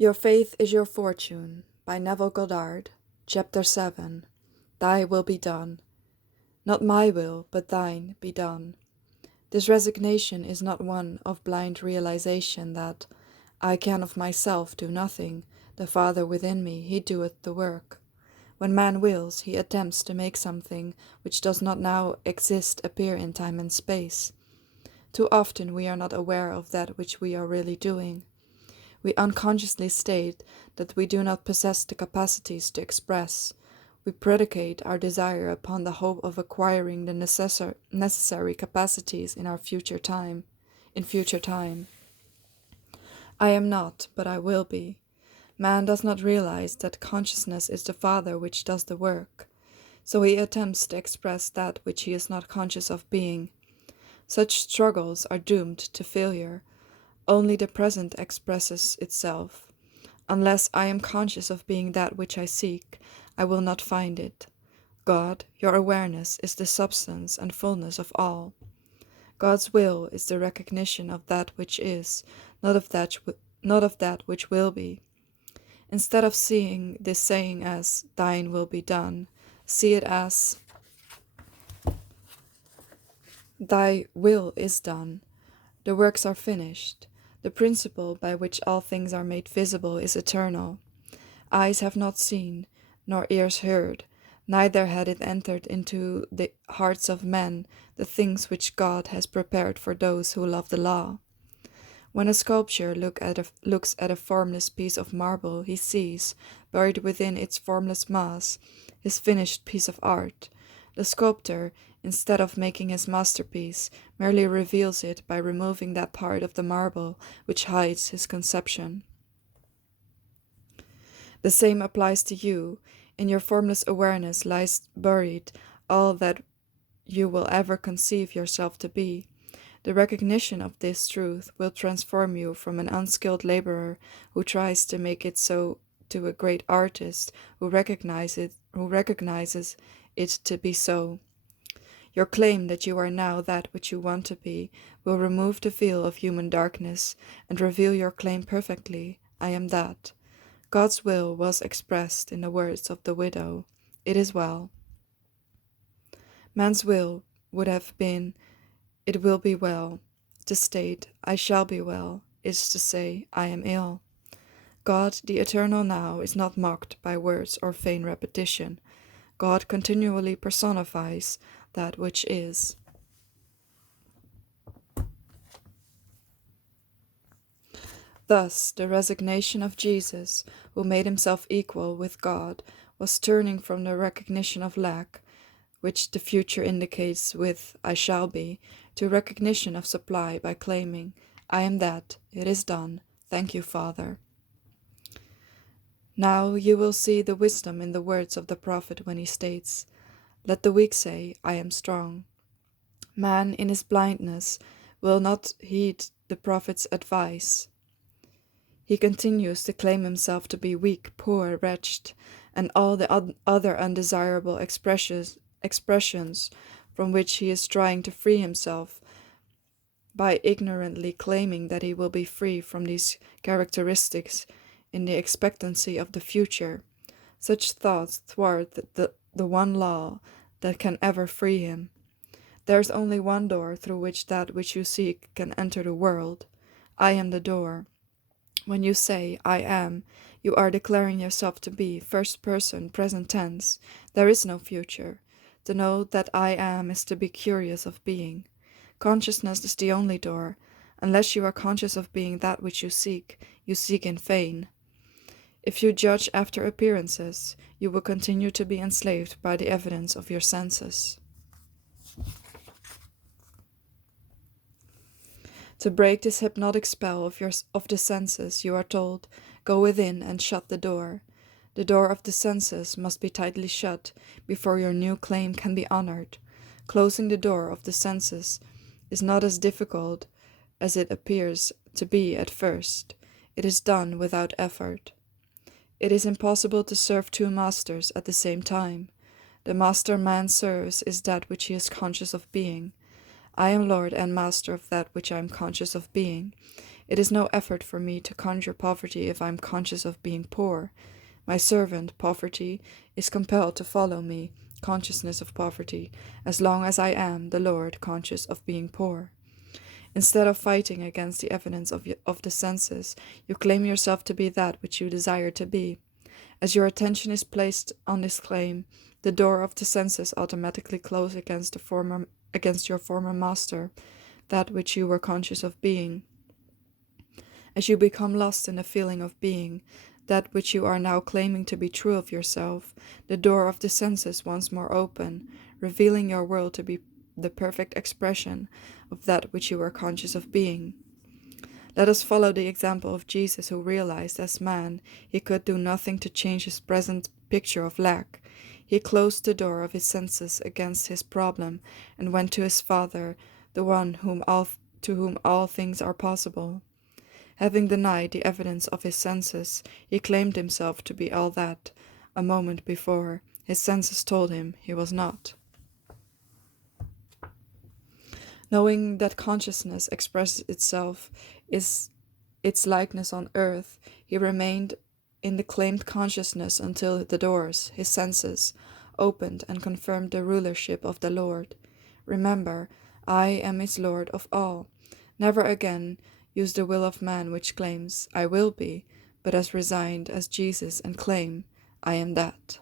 Your faith is your fortune, by Neville Goddard, Chapter 7. Thy will be done. Not my will, but thine, be done. This resignation is not one of blind realization that I can of myself do nothing, the Father within me, he doeth the work. When man wills, he attempts to make something which does not now exist appear in time and space. Too often we are not aware of that which we are really doing. We unconsciously state that we do not possess the capacities to express. We predicate our desire upon the hope of acquiring the necessary capacities in future time. I am not, but I will be. Man does not realize that consciousness is the Father which does the work, so he attempts to express that which he is not conscious of being. Such struggles are doomed to failure. Only the present expresses itself. Unless I am conscious of being that which I seek, I will not find it. God, your awareness, is the substance and fullness of all. God's will is the recognition of that which is, not of that which will be. Instead of seeing this saying as, thine will be done, see it as, thy will is done. The works are finished. The principle by which all things are made visible is eternal. Eyes have not seen, nor ears heard, neither had it entered into the hearts of men the things which God has prepared for those who love the law. When a sculptor looks at a formless piece of marble, he sees, buried within its formless mass, his finished piece of art. The sculptor, instead of making his masterpiece, merely reveals it by removing that part of the marble which hides his conception. The same applies to you. In your formless awareness lies buried all that you will ever conceive yourself to be. The recognition of this truth will transform you from an unskilled laborer who tries to make it so to a great artist who recognizes it to be so. Your claim that you are now that which you want to be will remove the veil of human darkness and reveal your claim perfectly. I am that. God's will was expressed in the words of the widow. It is well. Man's will would have been, it will be well. To state, I shall be well, is to say, I am ill. God, the eternal now, is not mocked by words or vain repetition. God continually personifies that which is. Thus, the resignation of Jesus, who made himself equal with God, was turning from the recognition of lack, which the future indicates with I shall be, to recognition of supply by claiming, I am that, it is done, thank you, Father. Now you will see the wisdom in the words of the prophet when he states, let the weak say, I am strong. Man, in his blindness, will not heed the prophet's advice. He continues to claim himself to be weak, poor, wretched, and all the other undesirable expressions from which he is trying to free himself by ignorantly claiming that he will be free from these characteristics in the expectancy of the future. Such thoughts thwart the one law that can ever free him. There is only one door through which that which you seek can enter the world. I am the door. When you say, I am, you are declaring yourself to be first person, present tense. There is no future. To know that I am is to be curious of being. Consciousness is the only door. Unless you are conscious of being that which you seek in vain. If you judge after appearances, you will continue to be enslaved by the evidence of your senses. To break this hypnotic spell of the senses, you are told, go within and shut the door. The door of the senses must be tightly shut before your new claim can be honored. Closing the door of the senses is not as difficult as it appears to be at first. It is done without effort. It is impossible to serve two masters at the same time. The master man serves is that which he is conscious of being. I am Lord and Master of that which I am conscious of being. It is no effort for me to conjure poverty if I am conscious of being poor. My servant, poverty, is compelled to follow me, consciousness of poverty, as long as I am, the Lord, conscious of being poor. Instead of fighting against the evidence of the senses, you claim yourself to be that which you desire to be. As your attention is placed on this claim, the door of the senses automatically closes against your former master, that which you were conscious of being. As you become lost in the feeling of being, that which you are now claiming to be true of yourself, the door of the senses once more open, revealing your world to be the perfect expression of that which you were conscious of being. Let us follow the example of Jesus, who realized as man he could do nothing to change his present picture of lack. He closed the door of his senses against his problem and went to his Father, the one to whom all things are possible. Having denied the evidence of his senses, he claimed himself to be all that, a moment before, his senses told him he was not. Knowing that consciousness expresses itself is its likeness on earth, he remained in the claimed consciousness until the doors, his senses, opened and confirmed the rulership of the Lord. Remember, I am his Lord of all. Never again use the will of man which claims, I will be, but as resigned as Jesus and claim, I am that.